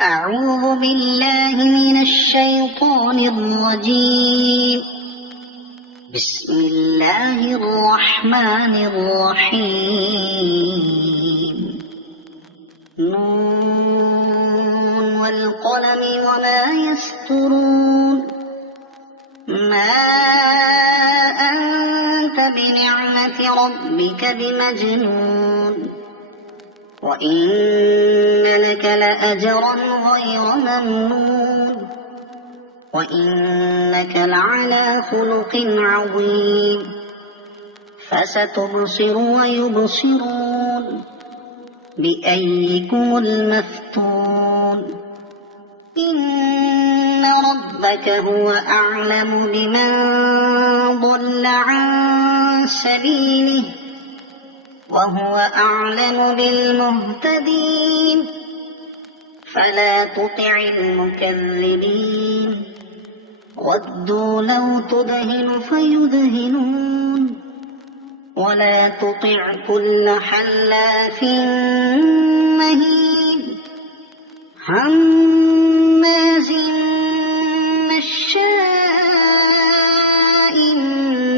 أعوذ بالله من الشيطان الرجيم. بسم الله الرحمن الرحيم. نون والقلم وما يسطرون. ما أنت بنعمة ربك بمجنون، وإن لك لأجرا غير ممنون، وإنك لعلى خلق عظيم. فستبصر ويبصرون بأيكم المفتون. إن ربك هو أعلم بمن ضل عن سبيله، وهو أعلم بالمهتدين. فلا تطع المكذبين، ودوا لو تدهن فيدهنون. ولا تطع كل حلاف مهين، هماز مشاء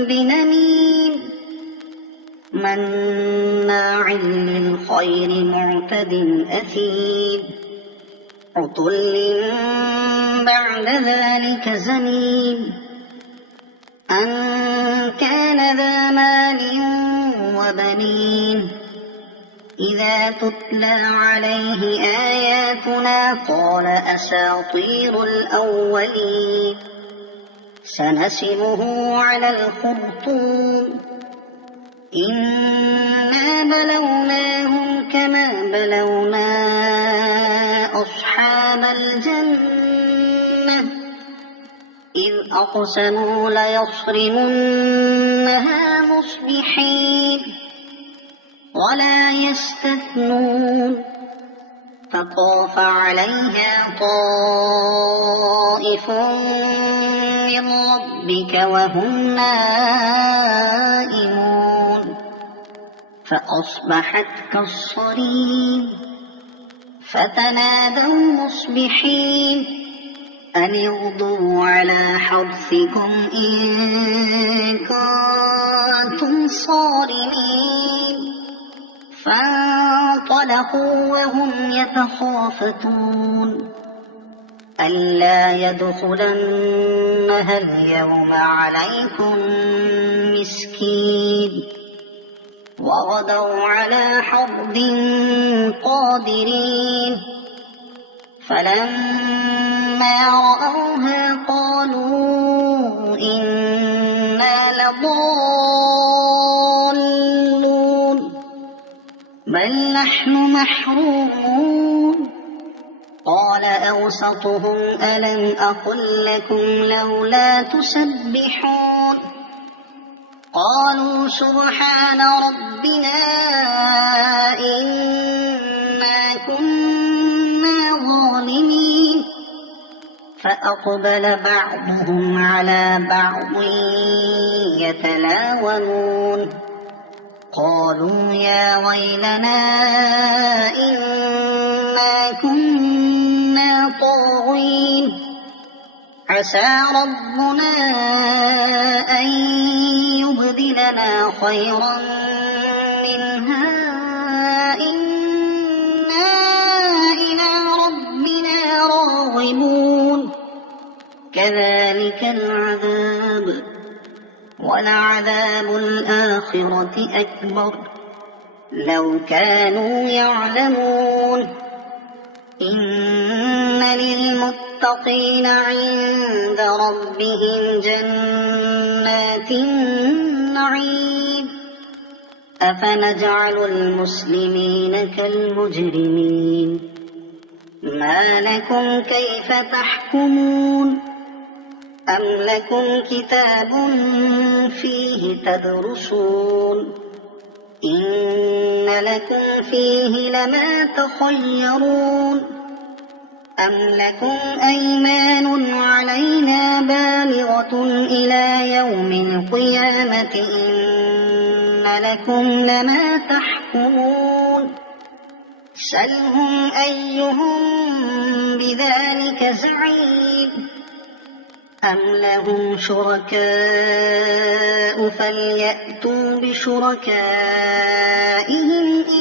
بنميم، مناع للخير معتد أثيم، عتل بعد ذلك زنيم. أن كان ذا مال وبنين، إذا تتلى عليه آياتنا قال أساطير الأولين. سنسمه على الخرطوم. إنا بلوناهم كما بلونا أصحاب الجنة، إذ أقسموا ليصرمنها مصبحين ولا يستثنون. فطاف عليها طائف من ربك وهم نائمون، فأصبحت كالصريم. فتنادوا مصبحين أن اغدوا على حرثكم إن كنتم صارمين. فانطلقوا وهم يتخافتون ألا يدخلنها اليوم عليكم مسكين. وغدوا على حرد قادرين. فلما رأوها قالوا إنا لضالون، بل نحن محرومون. قال أوسطهم ألم أقل لكم لولا تسبحون؟ قالوا سبحان ربنا إنا كنا ظالمين. فأقبل بعضهم على بعض يتلاومون. قالوا يا ويلنا إنا كنا طاغين، عسى ربنا أن يبدلنا خيرا منها إنا إلى ربنا راغبون. كذلك العذاب، ولعذاب الآخرة أكبر لو كانوا يعلمون. إن للمتقين عند ربهم جنات النعيم. أفنجعل المسلمين كالمجرمين؟ ما لكم كيف تحكمون؟ أم لكم كتاب فيه تدرسون؟ إن لكم فيه لما تخيرون. أم لكم أيمان علينا بالغة إلى يوم القيامة؟ إن لكم لما تحكمون. سلهم أيهم بذلك زعيم أم لهم شركاء فليأتوا بشركائهم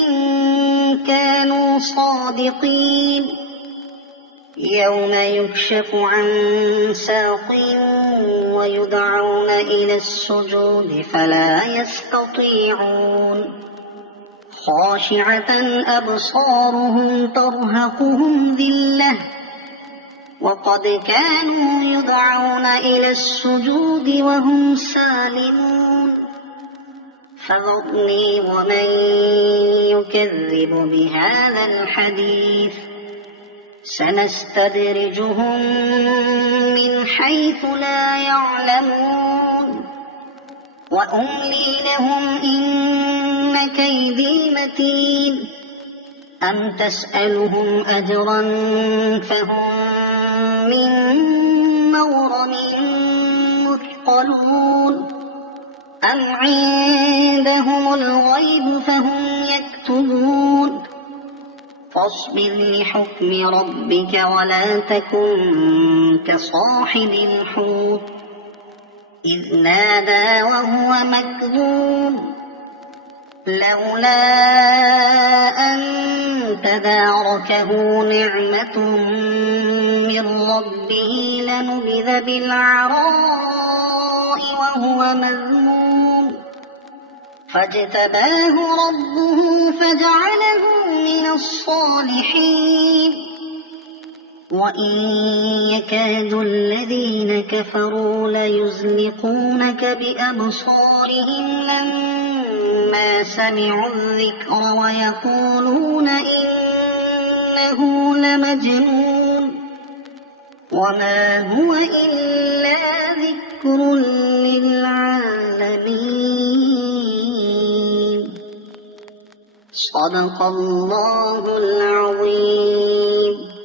إن كانوا صادقين يوم يكشف عن ساق ويدعون إلى السجود فلا يستطيعون خاشعة أبصارهم ترهقهم ذلة وقد كانوا يدعون إلى السجود وهم سالمون فذرني ومن يكذب بهذا الحديث سنستدرجهم من حيث لا يعلمون وأملي لهم إن كيدي متين أم تسألهم أجرا فهم من مغرم مثقلون أم عندهم الغيب فهم يكتبون فاصبر لحكم ربك ولا تكن كصاحب الحوت إذ نادى وهو مكذوب لولا أن تداركه نعمة من ربه لنبذ بالعراء وهو مذموم فاجتباه ربه فجعله من الصالحين وإن يكاد الذين كفروا ليزلقونك بأبصارهم لما سمعوا الذكر ويقولون إنه لمجنون وما هو إلا ذكر للعالمين صدق الله العظيم.